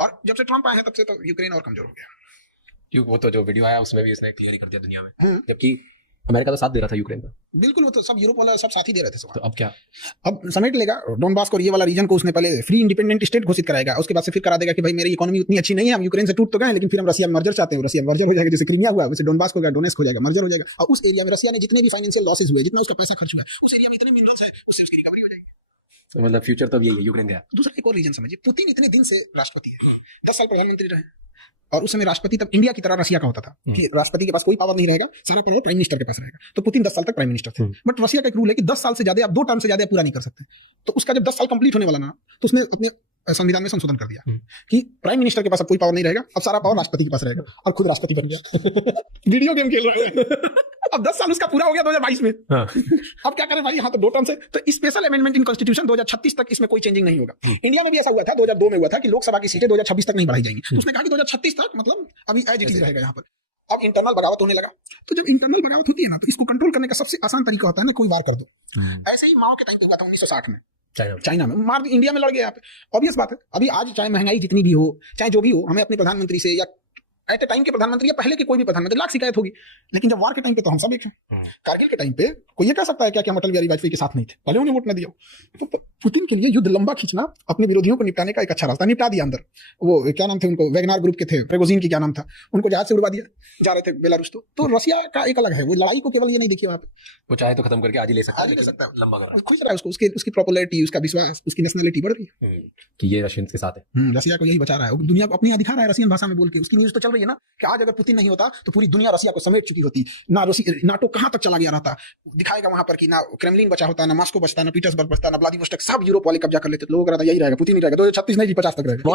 और जब से ट्रम्प आए हैं तब से तो यूक्रेन और कमजोर हो गया। क्यों, वो तो जो वीडियो आया उसमें भी इसने क्लियर कर दिया दुनिया में, हाँ। जबकि अमेरिका तो साथ दे रहा था यूक्रेन का। बिल्कुल, वो तो सब यूरोप वाला सब साथ ही दे रहे थे सब। तो अब क्या? अब समेट लेगा डोनबास को और ये वाला रीजन को। उसने पहले फ्री इंडिपेंडेंट स्टेट घोषित कराएगा, उसके बाद से फिर करा देगा कि भाई मेरी इकोनॉमी उतनी अच्छी नहीं है, हम यूक्रेन से टूट तो गए लेकिन फिर हम रसिया में मर्जर चाहते हैं। रसिया मर्जर हो जाएगा, जैसे क्रीमिया हुआ वैसे डोनबास हो गया, डोनेस्क हो जाएगा, मर्जर हो जाएगा। और उस एरिया में रसिया ने जितने भी फाइनेंशियल लॉसेज हुए, जितना उसका पैसा खर्च हुआ, उस एरिया में इतने मिनरल्स है, उससे उसकी रिकवरी हो जाएगी। तो मतलब फ्यूचर तो अब यही है यूक्रेन का। दूसरा एक और रीजन समझिए, पुतिन इतने दिन से राष्ट्रपति है, 10 साल प्रधानमंत्री रहे, और उस समय राष्ट्रपति तब इंडिया की तरह रसिया का होता था कि राष्ट्रपति के पास कोई पावर नहीं रहेगा, सारा पावर प्राइम मिनिस्टर के पास रहेगा। तो पुतिन 10 साल तक प्राइम मिनिस्टर थे। बट रसिया का एक रूल है कि 10 साल से ज्यादा आप 2 टर्म से ज्यादा पूरा नहीं कर सकते। तो उसका जब 10 साल कंप्लीट होने वाला ना, तो उसने अपने संविधान में संशोधन कर दिया कि प्राइम मिनिस्टर के पास अब कोई पावर नहीं रहेगा, अब सारा पावर राष्ट्रपति के पास रहेगा, और खुद राष्ट्रपति बन गया। वीडियो गेम खेल रहा है। अब 10 साल उसका पूरा हो गया 2022 में। हाँ। अब क्या करें भाई, यहाँ तो 2 टर्म से। तो स्पेशल अमेंडमेंट इन कॉन्स्टिट्यूशन 2036 तक इसमें कोई चेंजिंग नहीं होगा। इंडिया में भी ऐसा हुआ था, 2002 में हुआ था कि लोकसभा की सीटें 2026 तक नहीं बढ़ाई जाएंगी। तो उसने कहा कि 2036 तक मतलब अभी एज इट इज रहेगा यहाँ पर। अब इंटरनल बगावत होने लगा। तो जब इंटरनल बगावत होती है ना, तो इसको कंट्रोल करने का सबसे आसान तरीका होता है ना, कोई वार कर दो। ऐसे ही माओ के टाइम पे हुआ था 1960 में चाइना में, मार इंडिया में लड़ गया। यहाँ पे ऑब्वियस बात है, अभी आज चाहे महंगाई जितनी भी हो, चाहे जो भी हो, हमें अपने प्रधानमंत्री से या एट ए टाइम के प्रधानमंत्री या पहले के कोई भी प्रधानमंत्री लाख शिकायत होगी, लेकिन जब वार के टाइम पे तो हम सब एक हैं। कारगिल के टाइम पे कोई ये कह सकता है क्या कि हम अटल बिहारी वाजपेयी के साथ नहीं थे, भले उन्हें वोट न दिया। तो पुतिन के लिए युद्ध लंबा खींचना अपने विरोधियों को निपटाने का एक अच्छा रास्ता। निपटा दिया अंदर। वो क्या नाम थे उनको, वैगनार ग्रुप के थे, प्रेगोजिन की क्या नाम था, उनको जहाज से उड़वा दिया जा रहे थे बेलारूस। तो रसिया का एक अलग है, वो लड़ाई को केवल ये नहीं देखिए वहां पे, वो चाहे तो खत्म करके आज ही ले सकता है, लंबा कर रहा है, खुश रहा है उसको, उसकी पॉपुलैरिटी, उसका विश्वास, उसकी नेशनलिटी बढ़ रही है कि ये रशियन के साथ है। रसिया को यही बचा रहा है, दुनिया को अपनी दिखा रहा है रसियन भाषा में बोल के। उसकी न्यूज तो चल रही है ना कि आज अगर पुतिन नहीं होता तो पूरी दुनिया रसिया को समेट चुकी होती ना। नाटो कहां तक चला गया रहता, दिखाएगा वहां पर कि ना क्रेमलिन बचा होता, ना मॉस्को बचता, ना पीटर्सबर्ग बचता, ना व्लादिवोस्टोक, सब यूरोप वाले कब्जा कर लेते। लोगों का यही रहेगा, पुतिन ही रहेगा। 2036 नहीं, 50 तक रहेगा।